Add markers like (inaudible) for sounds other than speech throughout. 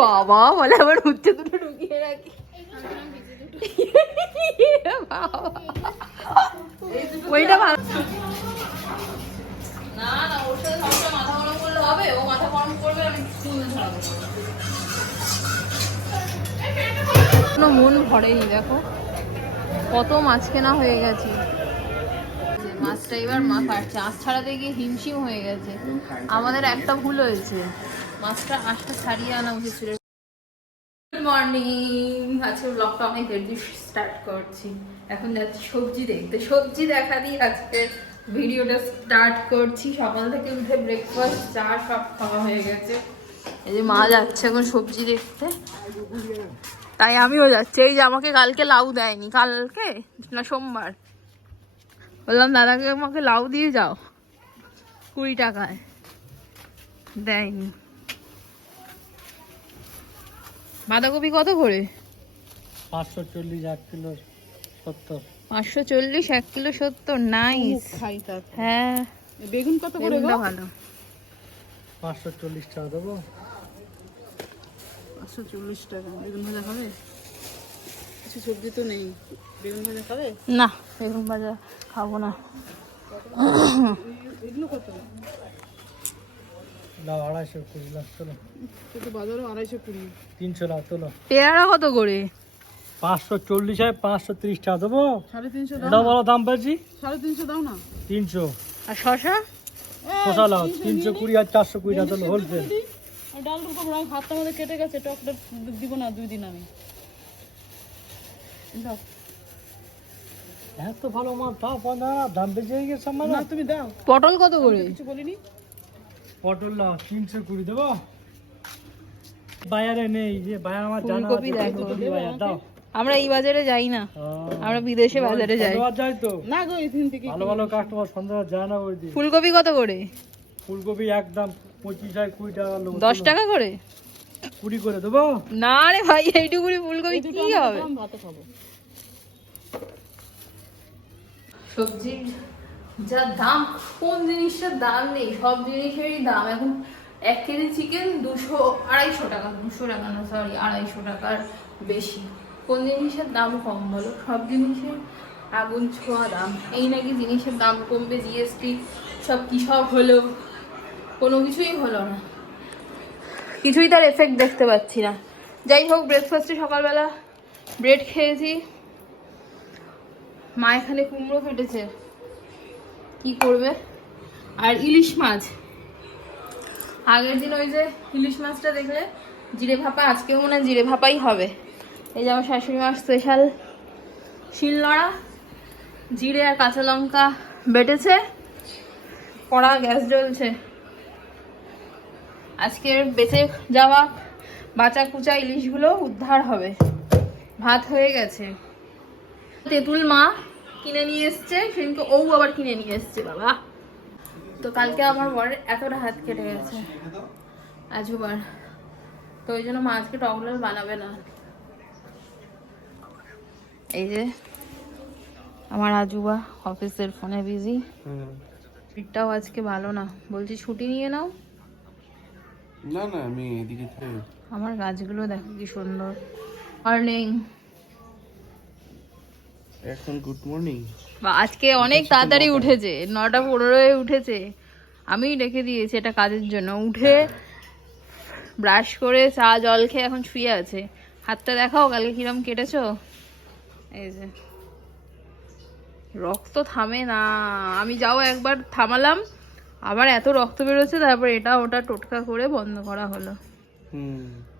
বাবা, বলে আবার দুটো ঢুকিয়ে রাখি। ওইটা ভালো। কোনো মন ভরেনি, দেখো। কত মাছ কেনা হয়ে গেছে। মাছটা এবার মা কাটছে আঁশ ছাড়াতে গিয়ে হিমশিম হয়ে গেছে। আমাদের একটা ভুল হয়েছে। মাছটা আঁশটা ছাড়িয়ে আনা উচিত ছিল। গুড মর্নিং আজকে ব্লগটা অনেক দেরি স্টার্ট করছি। এখন যাচ্ছি সবজি দেখতে। সবজি দেখা দিয়ে আজকে ভিডিওটা স্টার্ট করছি। সকাল থেকে উঠে ব্রেকফাস্ট চা সব খাওয়া হয়ে গেছে। এই যে মা যাচ্ছে এখন সবজি দেখতে। তাই আমিও যাচ্ছি। এই যে আমাকে কালকে লাউ দেয়নি। কালকে না সোমবার। বললাম, দাদাকে আমাকে লাউ দিয়ে যাও। কুড়ি টাকায়। দেয়নি। বাঁধাকপি কত করে? পাঁচশো চল্লিশ এক কিলো সত্তর। পাঁচশো চল্লিশ এক কিলো সত্তর নাইস খাই হ্যাঁ। বেগুন কত করে ভালো। পাঁচশো চল্লিশ টাকা দেবো। পাঁচশো চল্লিশ টাকা। বেগুন ভাজা খাবে? কিছু সবজি তো নেই। বেগুন ভাজা খাবে? না বেগুন ভাজা খাব না। এগুলো কত? লাও আড়াইশো কুড়ি লাখ চলো। কিন্তু বাজারও আড়াইশো কুড়ি। তিনশো পেয়ারা কত করে? পাঁচশো চল্লিশ হয় পাঁচশো তিরিশ টাকা দেবো। সাড়ে তিনশো দাও বলো দাম পেয়েছি সাড়ে তিনশো দাও না। তিনশো। আর শশা শশা লাও তিনশো কুড়ি আর চারশো কুড়ি টাকা তোলো হোলসেল আর ডাল রকম রঙ হাতটা কেটে গেছে টকটা দিব না দুই দিন আমি। দাও এত ভালো তাও দাম গেছে না তুমি দাও। পটল কত করে? কিছু বলিনি। পটল লাও তিনশো কুড়ি দেবো। বাজারে নেই যে বাজার আমার জানা ফুলকপি দেখো। বাজার দাও। আমরা এই বাজারে যাই না আমরা বিদেশে বাজারে যাই। যাই তো। না গো এই দিন থেকে ভালো ভালো কাস্টমার সন্ধ্যা যায় না ওই ফুলকপি কত করে? ফুলকপি একদম পঁচিশ হয় কুড়ি টাকা দশ টাকা করে? কুড়ি করে দেবো? না রে ভাই এইটুকুনি ফুলকপি কি হবে? সবজির যা দাম, কোন জিনিসটার দাম নেই, সব জিনিসেরই দাম। এখন এক কেজি চিকেন দুশো আড়াইশো টাকা, দুশো টাকা না সরি আড়াইশো টাকার বেশি। কোন জিনিসের দাম কম বলো? সব জিনিসের আগুন ছোঁয়া দাম। এই নাকি জিনিসের দাম কমবে জিএসটি সব কী সব হলো? কোনো কিছুই হলো না। কিছুই তার এফেক্ট দেখতে পাচ্ছি না। যাই হোক ব্রেকফাস্টে সকালবেলা ব্রেড খেয়েছি। মা এখানে কুমড়ো ফেটেছে। কি করবে? আর ইলিশ মাছ। আগের দিন ওই যে ইলিশ মাছটা দেখলে, জিরে ভাপা, আজকেও মনে হয় জিরে ভাপাই হবে। এই যে আমার শাশুড়ি মাছ স্পেশাল শিলনোড়া, জিরে আর কাঁচা লঙ্কা বেটেছে, কড়া গ্যাস জ্বলছে। আজকের বেঁচে যাওয়া বাঁচা কুচা ইলিশগুলো উদ্ধার হবে। ভাত হয়ে গেছে। তেঁতুল মা কিনে নিয়ে এসছে সেদিনকে ও আবার কিনে নিয়ে এসছে বাবা। তো কালকে আমার বরের এতটা হাত কেটে গেছে। আজুবার তো ওই জন্য মা আজকে টকলাল বানাবে না। এই যে আমার আজুবা অফিসের ফোনে বিজি। পিঠটাও আজকে ভালো না। বলছি ছুটি নিয়ে নাও। না না আমি এদিকে আমার গাছগুলো দেখো কি সুন্দর। মর্নিং এখন গুড মর্নিং বা আজকে অনেক তাড়াতাড়ি উঠেছে নটা পনেরোয় উঠেছে। আমি রেখে দিয়েছি এটা কাজের জন্য। উঠে ব্রাশ করে চা জল খেয়ে এখন শুয়ে আছে। হাতটা দেখাও কালকে কিরম কেটেছো? এই যে। রক্ত থামে না। আমি যাও একবার থামালাম। আবার এত রক্ত বেরোচ্ছে তারপর এটা ওটা টোটকা করে বন্ধ করা হলো।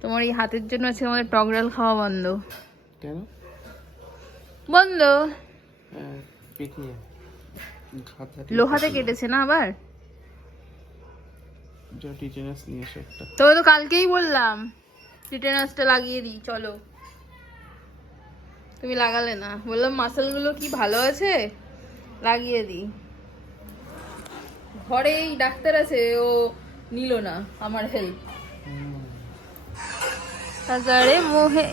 তোমার এই হাতের জন্য আজকে আমাদের টকডাল খাওয়া বন্ধ। কেন? বন্ধ হ্যাঁ, লোহাতে কেটেছে না আবার? তবে তো কালকেই বললাম টিটেনাসটা লাগিয়ে দিই চলো। তুমি লাগালে না। বললাম মাসেলগুলো কি ভালো আছে? লাগিয়ে দিই। ঘরেই ডাক্তার আছে ও নিল না আমার হেল্প তারপরে মোহে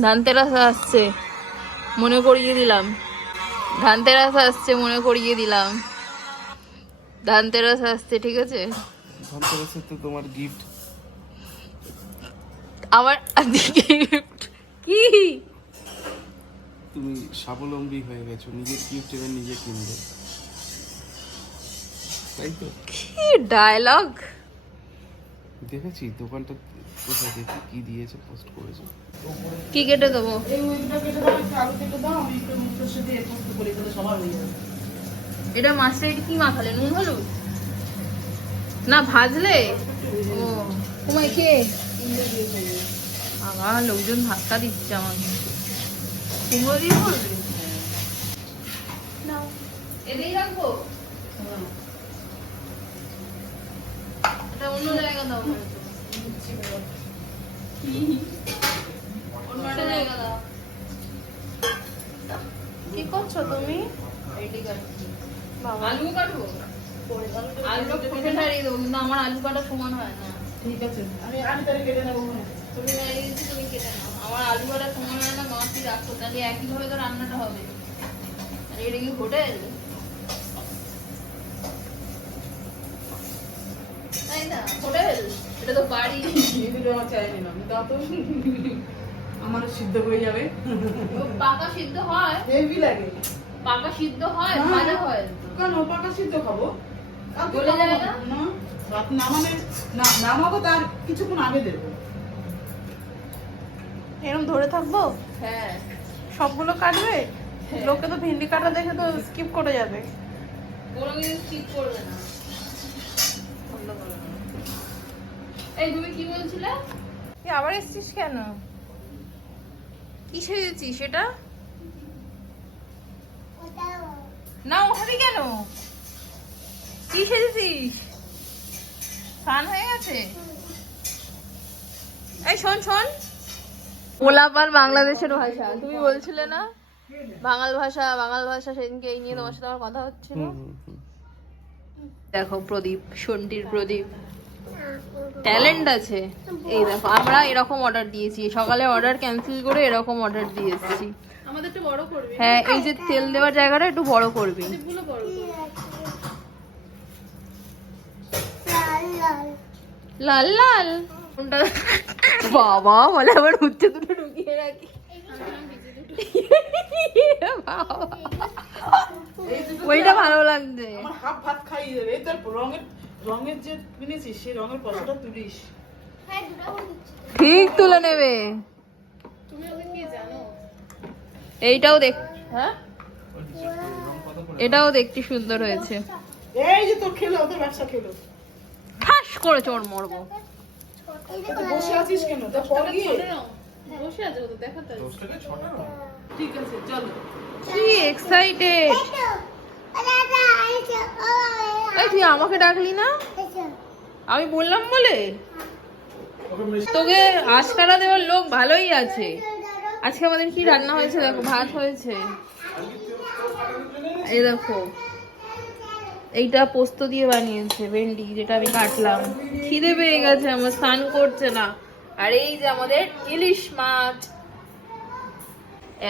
ধানতেরাস আসছে। মনে করিয়ে দিলাম। ধানতেরাস আসছে মনে করিয়ে দিলাম। ধানতেরাস আসছে ঠিক আছে? ধনতেরাসে তো তোমার গিফট আমার কি? তুমি স্বাবলম্বী হয়ে গেছো নিজের কিউব টেবিল নিজে কিনবে। তাই তো? কি ডায়লগ দেখেছি দোকানটা কোথায় দেখি কি দিয়েছে পোস্ট করেছে। কি কেটে দেবো? হয়ে এটা মাছটা এটা কি মাখালে নুন হলুদ? না ভাজলে? ও তোমায় কে আবার লোকজন ধাক্কা দিচ্ছে আমাকে। কুমড়ো দিয়ে করবে? নাও এদিকে রাখব? এটা অন্য জায়গা দাও অন্য জায়গা দাও কি করছ তুমি? আলু কাটবো। আলুটা কেটে ছাড়িয়ে দেবো কিন্তু আমার আলু কাটা সমান হয় না। ঠিক আছে আমি আমি তাহলে কেটে নেব তুমি তুমি কেটে নাও। আমার আলু কাটা সমান হয় না মাছই রাখো তাহলে একইভাবে তো রান্নাটা হবে। আর এটা কি হোটেল? না হোটেল? এটা তো বাড়ি। এই আমার চাই নিলাম দাও তো আমার সিদ্ধ হয়ে যাবে। পাকা সিদ্ধ হয়? হেভি লাগে। পাকা সিদ্ধ হয়? হ্যাঁ। ভাজা হয়? কেন? পাকা সিদ্ধ খাব। গলে যাবে। না? না নামানে না নামাবো তার কিছুক্ষণ আগে দেবো। এরকম ধরে থাকব? হ্যাঁ। সবগুলো কাটবে? লোকে তো ভেন্ডি কাটা দেখে তো স্কিপ করে যাবে। কোনো কিছু ঠিক করবে না। এই তুমি কি বলছিলে? তুই আবার এসছিস কেন? কি সেজেছিস সেটা? না ওখানে কেন? কি সেজেছিস স্নান হয়ে গেছে? এই শোন শোন। ওলাপার বাংলাদেশের ভাষা তুমি বলছিলে না? বাঙাল ভাষা বাঙাল ভাষা সেদিনকে এই নিয়ে তোমার সাথে আমার কথা হচ্ছিল। দেখো প্রদীপ সন্টির প্রদীপ। ট্যালেন্ট আছে। এই দেখো আমরা এরকম অর্ডার দিয়েছি। সকালে অর্ডার ক্যান্সেল করে এরকম অর্ডার দিয়ে এসেছি। আমাদের একটু বড় করবে। হ্যাঁ এই যে তেল দেওয়ার জায়গাটা একটু বড় করবি। করবে। লাল লাল। বাবা বলে আবার উচ্চে দুটো ঢুকিয়ে রাখি। ওইটা ভালো লাগছে। আমার হাফ ভাত খাইয়ে দেবে। তোর রঙের রঙের যে কিনেছিস সেই রঙের পয়সাটা তুলিস। ঠিক তুলে নেবে। তুমি ওকে কি জানো। এইটাও দেখ হ্যাঁ? এটাও দেখতে সুন্দর হয়েছে। এই যে তোর খেলো ওদের ব্যবসা খেলো। ঠাস করে চোর মরবো। বসে আছিস কেন? তা পর গিয়ে বসে আছে তো দেখাতে ঠিক আছে চলো। কি এক্সাইটেড তুই আমাকে ডাকলি না? আমি বললাম বলে? তোকে আশকারা দেওয়ার লোক ভালোই আছে। আজকে আমাদের কি রান্না হয়েছে? দেখো ভাত হয়েছে। এই দেখো এইটা পোস্ত দিয়ে বানিয়েছে ভেন্ডি যেটা আমি কাটলাম। খিদে পেয়ে গেছে আমার স্নান করছে না। আর এই যে আমাদের ইলিশ মাছ।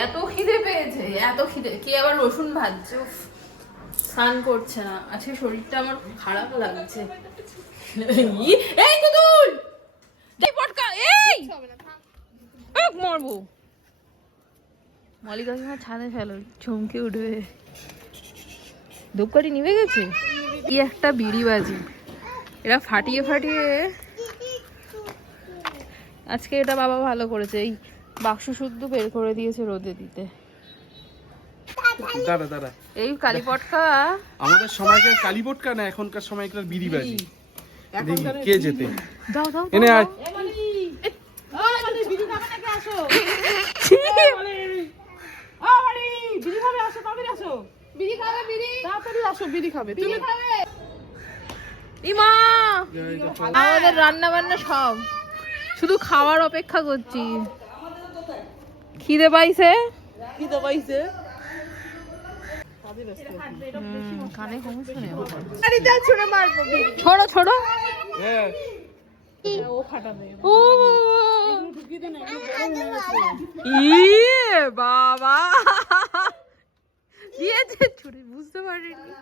এত খিদে পেয়েছে এত খিদে। কি আবার রসুন ভাজছে? স্নান করছে না। আজকে শরীরটা আমার খারাপ লাগছে। এই তুতুল এই পটকা, এই! মরবো। মলিকা তোমার ছাদে ফেলো, চমকে উঠবে। ধূপকাঠি নিভে গেছে? কি একটা বিড়ি বাজি এরা ফাটিয়ে ফাটিয়ে আজকে এটা বাবা ভালো করেছে। এই বাক্স শুদ্ধ বের করে দিয়েছে রোদে দিতে। দাঁড়া দাঁড়া। এই কালীপটকা আমাদের সময়কার কালীপটকা না এখনকার সময়কার কে যেতে? দাও দাও এনে আয়। আমাদের রান্না বান্না সব। শুধু খাওয়ার অপেক্ষা করছি। খিদে পাইছে? দবাইছে হুম, কানে কম শুনে ছোড়ো ছোড়ো হ্যাঁ। ও ফাটাবে। ও। ইয়ে বাবা। দিয়েছে ছুরি বুঝতে পারিনি।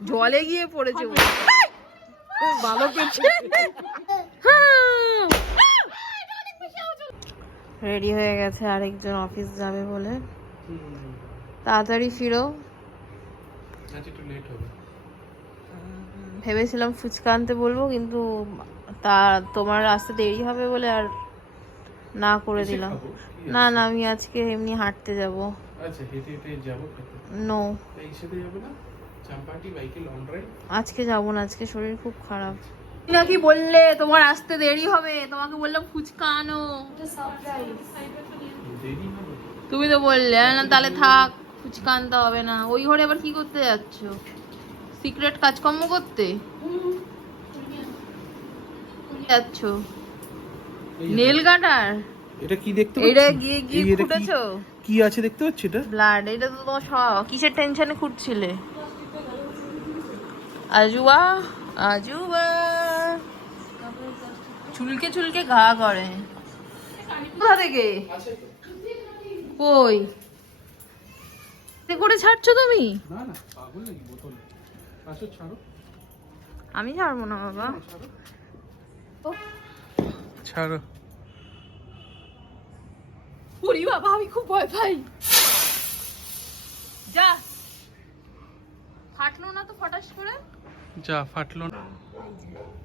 জলে গিয়ে পড়েছে ও। ভালো পেয়েছে হ্যাঁ। রেডি হয়ে গেছে আরেকজন অফিস যাবে বলে। তাড়াতাড়ি ফিরো আজ একটু লেট হবে ভেবেছিলাম ফুচকা আনতে বলব কিন্তু তা তোমার আসতে দেরি হবে বলে আর না করে দিলাম। না না আমি আজকে এমনি হাঁটতে যাব। আচ্ছা হেঁটে হেঁটে যাব নো এই সাথে যাবে না? চাম্পাটি বাইকে লং ড্রাইভ আজকে যাব না আজকে শরীর খুব খারাপ। নাকি বললে তোমার আসতে দেরি হবে তোমাকে বললাম ফুচকা আনো। দেরি হবে? তুমি তো বললে বললাম, তাহলে থাক। ফুচকা আনতে হবে না। ওই ঘরে আবার কি করতে যাচ্ছ? সিক্রেট কাজকর্ম করতে? যাচ্ছ? নেল কাটার এটা কি দেখতে এটা গিয়ে গিয়ে কি- ফুটেছো? কি আছে দেখতে পাচ্ছি এটা? ব্লাড এটা তো তোমার সব কিসের টেনশনে খুঁটছিলে আজুবা আজুবা চুলকে চুলকে ঘা করে। কোথা থেকে? কই? এতে করে ছাড়ছো তুমি? না না পাগল নাকি? বোতল। আসো ছাড়ো। আমি ছাড়বো না বাবা। ছাড়ো। ওরে বাবা আমি খুব ভয় পাই। যা। ফাটলো না তো ফটাস করে? যা ফাটলো না।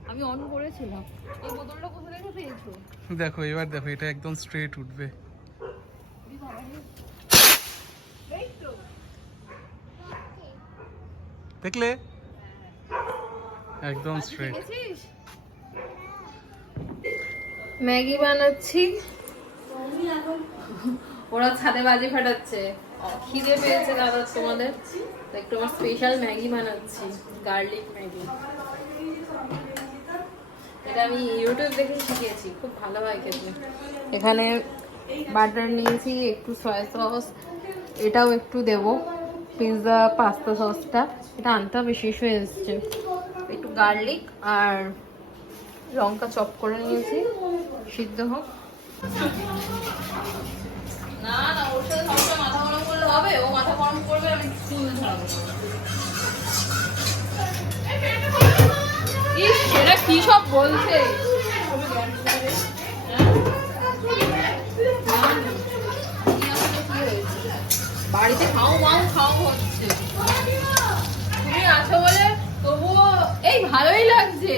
আমি অন করেছিলাম। এই বোতলটা কোথা থেকে পেয়েছ? দেখো এবার দেখো এটা একদম স্ট্রেট উঠবে। দেখলে? একদম স্ট্রেট ম্যাগি বানাচ্ছি। ওরা ছাদে বাজি ফাটাচ্ছে। খিদে পেয়েছে দাদা তোমাদের। একটু আমার স্পেশাল ম্যাগি বানাচ্ছি গার্লিক ম্যাগি। এটা আমি ইউটিউব দেখে শিখেছি খুব ভালো হয় খেতে। এখানে বাটার নিয়েছি, একটু সয়া সস এটাও একটু দেবো। পিৎজা পাস্তা সসটা এটা আনতে হবে শেষ হয়ে এসছে। একটু গার্লিক আর লঙ্কা চপ করে নিয়েছি। সিদ্ধ হোক। না না ওর সাথে সবসময় মাথা গরম করলে হবে। ও মাথা গরম করবে আমি চুল ধরাবো ইস সেটা কি সব বলছে? বাড়িতে খাও মাও খাও হচ্ছে। তুমি আছো বলে তবুও এই ভালোই লাগছে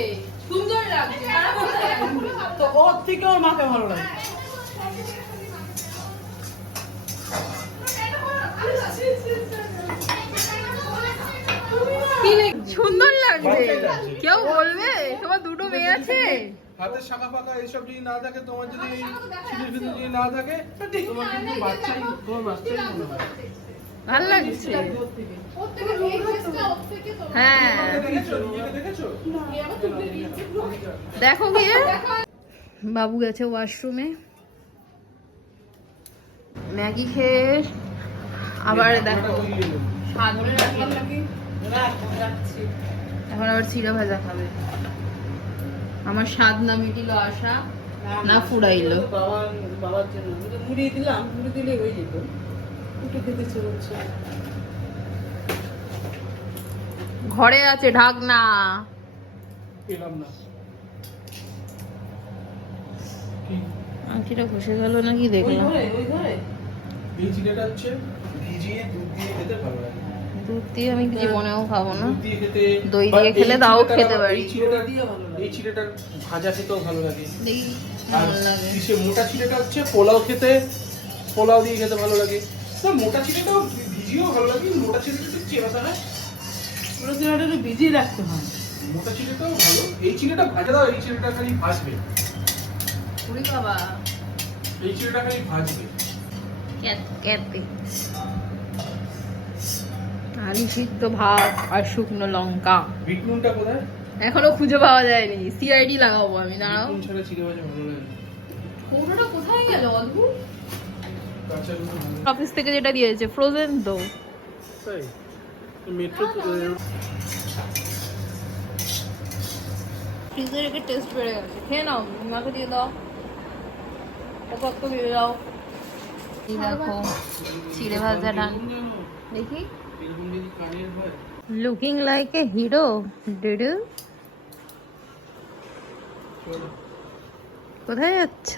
সুন্দর লাগছে। তো ওর থেকে ওর মাকে ভালো লাগে। সুন্দর লাগছে কেউ বলবে? তোমার দুটো মেয়ে আছে? হাতের শাখা ফাঁকা এইসব যদি না থাকে তোমার যদি এই যদি না থাকে তোমার কিন্তু বাচ্চাই তোমার বাচ্চাই মনে হয় ভালো লাগছে। হ্যাঁ। দেখো। গিয়ে। বাবু গেছে ওয়াশরুমে। ম্যাগি খেয়ে আবার দেখো। এখন আবার চিড়া ভাজা খাবে। আমার স্বাদ না মিটিল আশা না ফুরাইলো। বাবার বাবার জন্য কিন্তু মুড়ি দিলাম মুড়ি দিলে হয়ে যেত। একটু খেতে ইচ্ছে করছে। ঘরে আছে ঢাক না পেলাম না। কি? আংটিটা ঘষে গেল নাকি ওই দেখলাম। ঘরে ওই ঘরে? এই চিড়েটা হচ্ছে ভিজিয়ে দুধ দিয়ে খেতে ভালো লাগে। দুধ দিয়ে আমি জীবনেও খাব না। দিয়ে খেতে দই দিয়ে খেলে তাও খেতে পারি। এই চিড়েটা দিয়ে ভালো লাগে। এই চিড়েটার ভাজা খেতেও ভালো লাগে। দেখি আর ভালো মোটা চিড়েটা হচ্ছে পোলাও খেতে পোলাও দিয়ে খেতে ভালো লাগে। তো মোটা চিড়েটাও ভিজিয়েও ভালো লাগে মোটা চিড়েটা একটু চেরাতে হয় পুরো চিরাটা একটু ভিজিয়ে রাখতে হয়। মোটা চিড়েটাও ভালো। এই চিড়েটা ভাজা দাও এই চিড়েটা খালি ভাজবে। বাবা। এই চিড়েটা খালি ভাজবে। ক্যাতে। আলু সিদ্ধ ভাত আর শুকনো লঙ্কা। এখনও খুঁজে পাওয়া যায়নি। সিআইডি লাগাবো আমি দাঁড়াও। নুন ছাড়া চিড়ে ভাজা ভালো লাগে না। কোথায় গেল অদ্ভুত। অফিস থেকে যেটা দিয়েছে ফ্রোজেন তো। তাই? মেট্রো ফ্রিজে রেখে টেস্ট বেড়ে গেছে। খেয়ে নাও মাকে দিয়ে দাও। তারপর তো দিয়ে দাও দেখো চিড়ে ভাজা ডান দেখি। এরকম যদি কানের হয় লুকিং লাইক এ হিরো ডুডু কোথায় যাচ্ছ?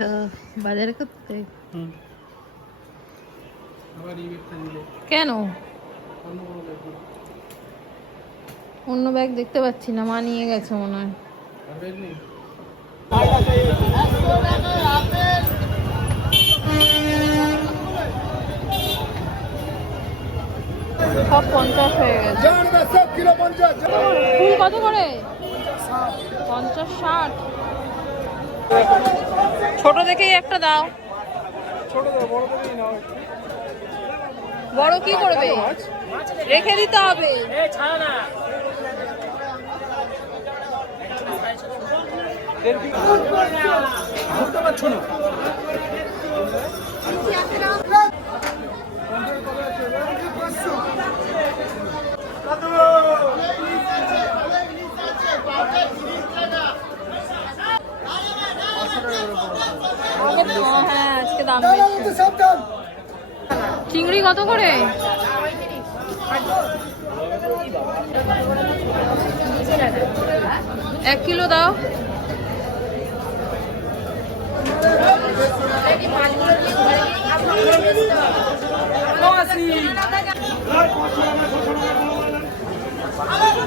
বাজার করতে? হুম আবার এই ব্যাগটা নিলে কেন? অন্য কোনো ব্যাগ নেই। অন্য ব্যাগ দেখতে পাচ্ছি না মা নিয়ে গেছে মনে হয় আর ব্যাগ নেই সব কত করে? পঞ্চাশ ষাট। ছোট দেখেই একটা দাও। বড় কি করবে? রেখে দিতে হবে। না হ্যাঁ আজকে দাম বেশি চিংড়ি কত করে? এক কিলো দাও। আর তুলো না কত দিচ্ছে এটাই করছে দাদা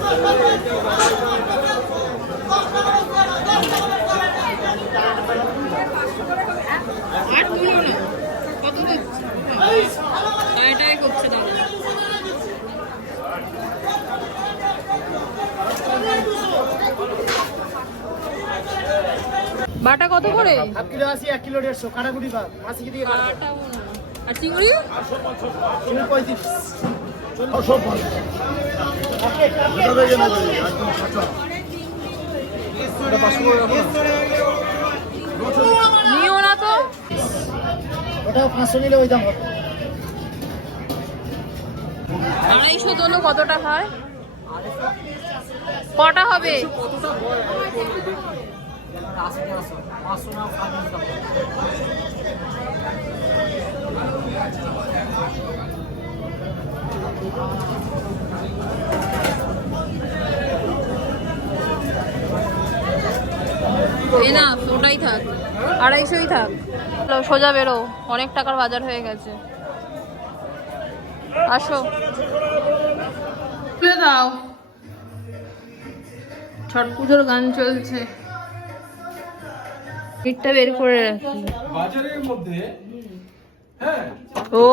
বাটা কত করে? হাফ কিলো আশি এক কিলো দেড়শো কাটাকুটি বাটা মনে হয়। আর চিংড়ি নিও না তো। ওটা পাঁচশো নিলে ওই দাম আড়াইশো তোলো কতটা হয় কটা হবে এ না ওটাই থাক। আড়াইশোই থাক। সোজা বেরো। অনেক টাকার বাজার হয়ে গেছে। আসো। খুলে দাও। ছট পুজোর গান চলছে। পিঠটা বের করে রাখি। বাজারের মধ্যে হ্যাঁ ও।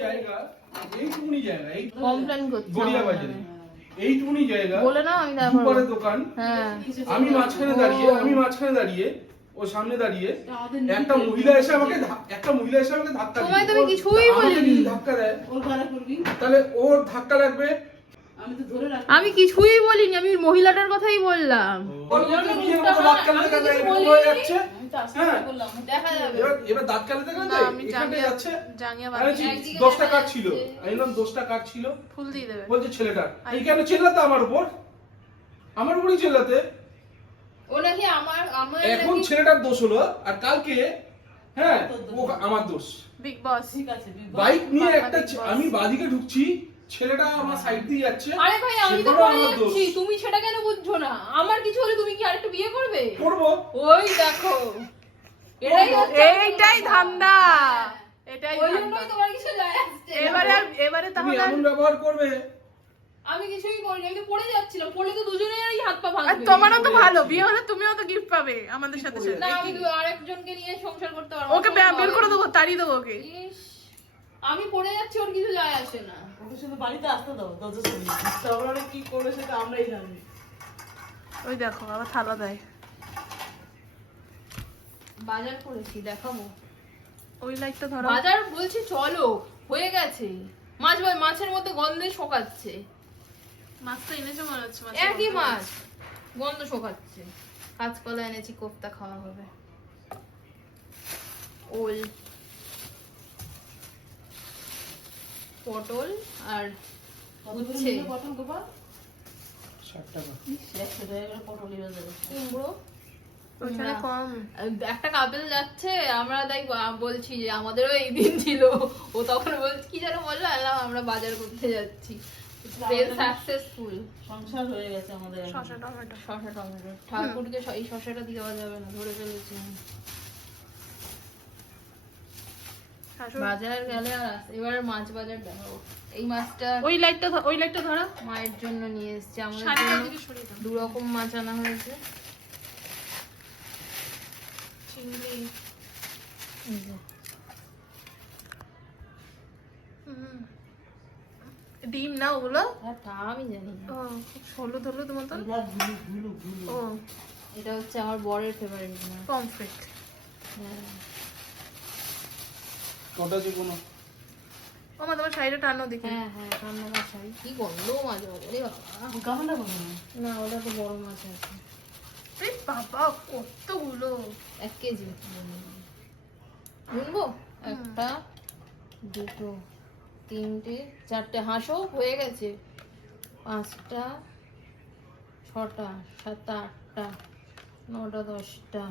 জায়গা। এইটুকুনি জায়গা এই কমপ্লেন করছে গড়িয়া বাজারে। এইটুকুনি জায়গা বলে না আমি তারপর দোকান। হ্যাঁ। আমি মাঝখানে দাঁড়িয়ে আমি মাঝখানে দাঁড়িয়ে ও সামনে দাঁড়িয়ে একটা মহিলা এসে আমাকে একটা মহিলা এসে আমাকে ধাক্কা তোমায় দিল। কিছুই বলিনি। ধাক্কা দেয়। ওর ভাড়া করবি? তাহলে ওর ধাক্কা লাগবে? আমি তো ধরে রাখি আমি কিছুই বলিনি আমি মহিলাটার কথাই বললাম। ওর মধ্যে বিয়ের মতো দাঁত কালাতে কালাতে এরকম যাচ্ছে দেখা যাবে। এবার এবার দাঁত কালাতে কালাতে আমি যাচ্ছে? জাঙ্গিয়া আমি বলছি, দশটা কার্ড ছিল। আমি বললাম দশটা কার্ড ছিল। ফুল দিয়ে দেবে। বলছে ছেলেটা এই কেন চিল্লাতে আমার উপর? আমার উপরই চিল্লাতে ও নাকি আমার আমার এখন ছেলেটার দোষ হলো আর কালকে হ্যাঁ ও আমার দোষ। বিগ বস ঠিক আছে বাইক নিয়ে একটা আমি বাদিকে ঢুকছি ছেলেটা আমার সাইড দিয়ে যাচ্ছে। আরে ভাই আমি তো যাচ্ছি। তুমি সেটা কেন বুঝছ না? আমার কিছু হলে তুমি কি আরেকটা বিয়ে করবে? করব। ওই দেখো। এটাই হচ্ছে এইটাই ধান্দা। এটাই ধান্দা। তোমার কিছু যায় আসছে এবারে এবারে তাহলে এমন ব্যবহার করবে। আমি কিছুই করিনি আমি তো পড়ে যাচ্ছিলাম। পড়লে তো দুজনেরই হাত পা ভাঙবে। তোমারও তো ভালো বিয়ে হলে তুমিও তো গিফট পাবে আমাদের সাথে সাথে। না আমি আরেকজনকে নিয়ে সংসার করতে পারব ওকে বের করে দেবো তাড়িয়ে দেবো ওকে। ইস, আমি পড়ে যাচ্ছি ওর কিছু যায় আসে না। ওকে শুধু বাড়িতে আসতে দাও দরজা সরিয়ে তারপর ওরা কি করবে সেটা আমরাই জানি। ওই দেখো আবার থালা দেয়। বাজার করেছি দেখাবো। ওই লাইটটা ধরো। বাজার বলছি চলো হয়ে গেছে। মাছ ভাই মাছের মধ্যে গন্ধে শোকাচ্ছে। মাছটা এনেছো মনে হচ্ছে মাছ একই মাছ। গন্ধ শোকাচ্ছে। কাঁচকলা এনেছি কোফতা খাওয়া হবে। ওল পটল আর উচ্ছে পটল গোপা একটা কাপেল যাচ্ছে আমরা তাই বলছি যে আমাদেরও এই দিন ছিল। ও তখন বলছে কি যেন বলল? আল্লাহ আমরা বাজার করতে যাচ্ছি। সাকসেসফুল সংসার হয়ে গেছে আমাদের। টমেটো। শশা টমেটো। ঠাকুরকে এই শশাটা দেওয়া যাবে না ধরে ফেলেছি আমি। শাশুড় বাজার গেলে এবার মাছ বাজার দেখাবো এই মাছটা ওই লাইটটা ওই লাইটটা ধরো। মায়ের জন্য নিয়ে এসেছি আমাদের শাড়িটা জন্য। দিকে সরিয়ে দাও। দু রকম মাছ আনা হয়েছে। চিংড়ি। এই যে। হুম। ডিম না ওগুলো? আমি জানি ও হলুদ হলুদ মতন? ও। এটা হচ্ছে আমার বরের ফেভারিট মাছ। পমফ্রেট। হ্যাঁ। কটা যে কোনো। ও মা তোমার শাড়িটা টানো দেখি। হ্যাঁ হ্যাঁ রান্না মাছ হয় কি গন্ধ মাছ হবে রে বাবা। গামলা বলো না না ওটা তো বড় মাছ আছে এই বাবা কতগুলো। এক কেজি। বুনবো? একটা দুটো তিনটে চারটে। হাঁসও হয়ে গেছে। পাঁচটা ছটা সাতটা আটটা। নটা দশটা।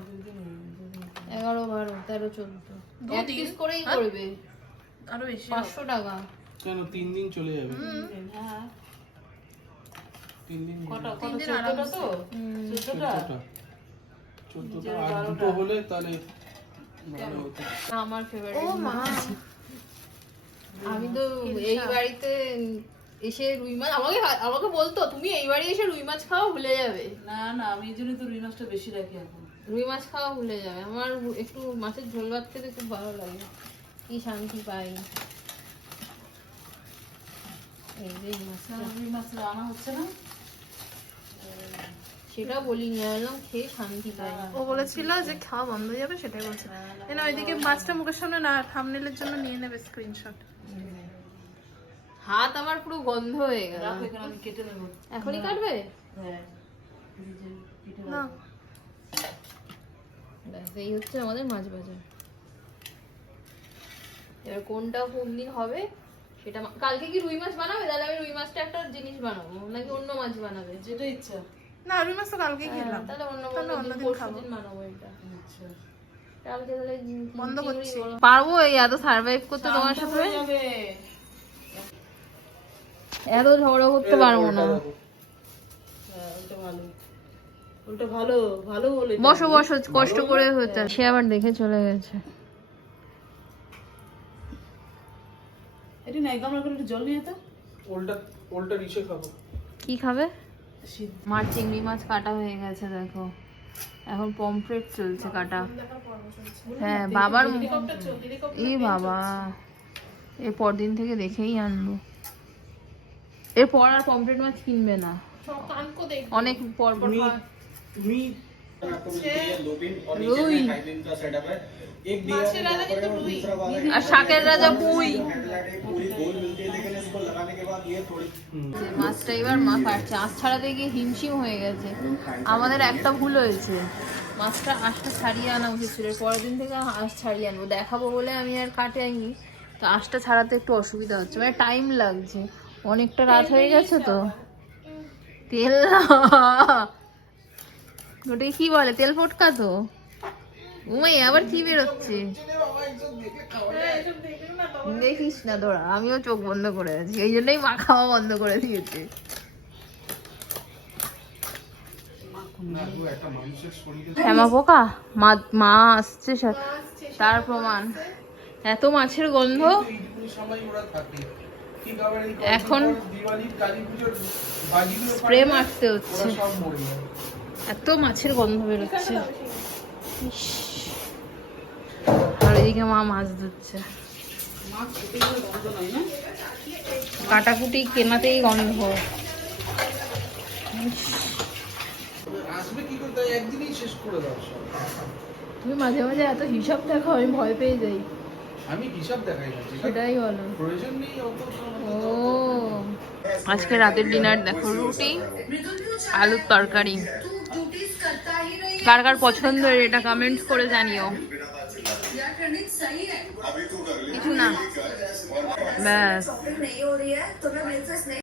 এগারো বারো তেরো চোদ্দ। এক? পিস করেই? করবে। আরও বেশি পাঁচশো টাকা। কেন? তিন দিন চলে যাবে। হ্যাঁ তিন দিন। কটা? তিন চোদ্দটা তো? চোদ্দটা? চোদ্দটা। চোদ্দটা আর দুটো হলে তাহলে ভালো হতো। ও মা। আমি তো এই বাড়িতে এসে রুই মাছ আমাকে আমাকে বলতো তুমি এই বাড়ি এসে রুই মাছ খাওয়া ভুলে যাবে। না না আমি এই জন্যই তো রুই মাছটা বেশি রাখি এখন। রুই মাছ খাওয়া ভুলে যাবে। আমার একটু মাছের ঝোল ভাত খেতে খুব ভালো লাগে। কি শান্তি পাই। এই যে মাছটা। রুই মাছ আনা হচ্ছে না? সেটা বলি এলাম খেয়ে শান্তি পাই। ও বলেছিল যে খাওয়া বন্ধ হয়ে যাবে সেটাই বলছে। না ওইদিকে মাছটা মুখের সামনে না থামনেলের জন্য নিয়ে নেবে স্ক্রিনশট হাত আমার পুরো গন্ধ হয়ে গেল। রাখো এখানে আমি কেটে নেব। এখনই কাটবে? হ্যাঁ। এই না। ব্যাস এই হচ্ছে আমাদের মাছ বাজার এবার কোনটা কোন দিন হবে সেটা কালকে কি রুই মাছ বানাবে? তাহলে আমি রুই মাছটা একটা জিনিস বানাবো নাকি অন্য মাছ বানাবে? যেটা ইচ্ছা। না রুই মাছ তো কালকেই খেলাম তাহলে অন্য কোনো দিন খাব। বানাবো এটা। আচ্ছা। কালকে তাহলে বন্ধ করছি। পারব এই এত সার্ভাইভ করতে তোমার সাথে? হয়ে এত ঝগড়া করতে পারব না। হ্যাঁ বসো বসো কষ্ট করে হতে সে আবার দেখে চলে গেছে। কি খাবে? চিংড়ি মাছ কাটা হয়ে গেছে দেখো। এখন পমফ্রেট চলছে কাটা। হ্যাঁ বাবার এই বাবা। এর পরদিন থেকে দেখেই আনব। এরপর আর পমফ্রেট মাছ কিনবে না। অনেক পর পর তুমি রুই। আর শাকের রাজা মাছটা এবার মা পারছে। আঁশ ছাড়াতে গিয়ে হিমশিম হয়ে গেছে। আমাদের একটা ভুল হয়েছে। মাছটা আঁশটা ছাড়িয়ে আনা উচিত ছিল। পরের দিন থেকে আঁশ ছাড়িয়ে আনব। দেখাবো বলে আমি আর কাটাইনি। তো আঁশটা ছাড়াতে একটু অসুবিধা হচ্ছে। মানে টাইম লাগছে। অনেকটা রাত হয়ে গেছে তো। তেল (laughs) ওটাকে কি বলে? তেল ফোটকা তো? উমাই আবার কি বেরোচ্ছে? দেখিস না তোরা আমিও চোখ বন্ধ করে আছি। এই জন্যই মা খাওয়া বন্ধ করে দিয়েছে। শ্যামা পোকা? মা মা আসছে তার প্রমাণ। এত মাছের গন্ধ? এখন- স্প্রে মারতে হচ্ছে। এত মাছের গন্ধ বেরোচ্ছে। আর এদিকে মা মাছ না কাটাকুটি কেনাতেই গন্ধ। তুমি মাঝে মাঝে এত হিসাব দেখো আমি ভয় পেয়ে যাই। আমি হিসাব দেখাই না সেটাই বলো। প্রয়োজন নেই অত ও আজকে রাতের ডিনার দেখো রুটি আলুর তরকারি। কার কার পছন্দের এটা কমেন্ট করে জানিও। কিছু না। ব্যাস।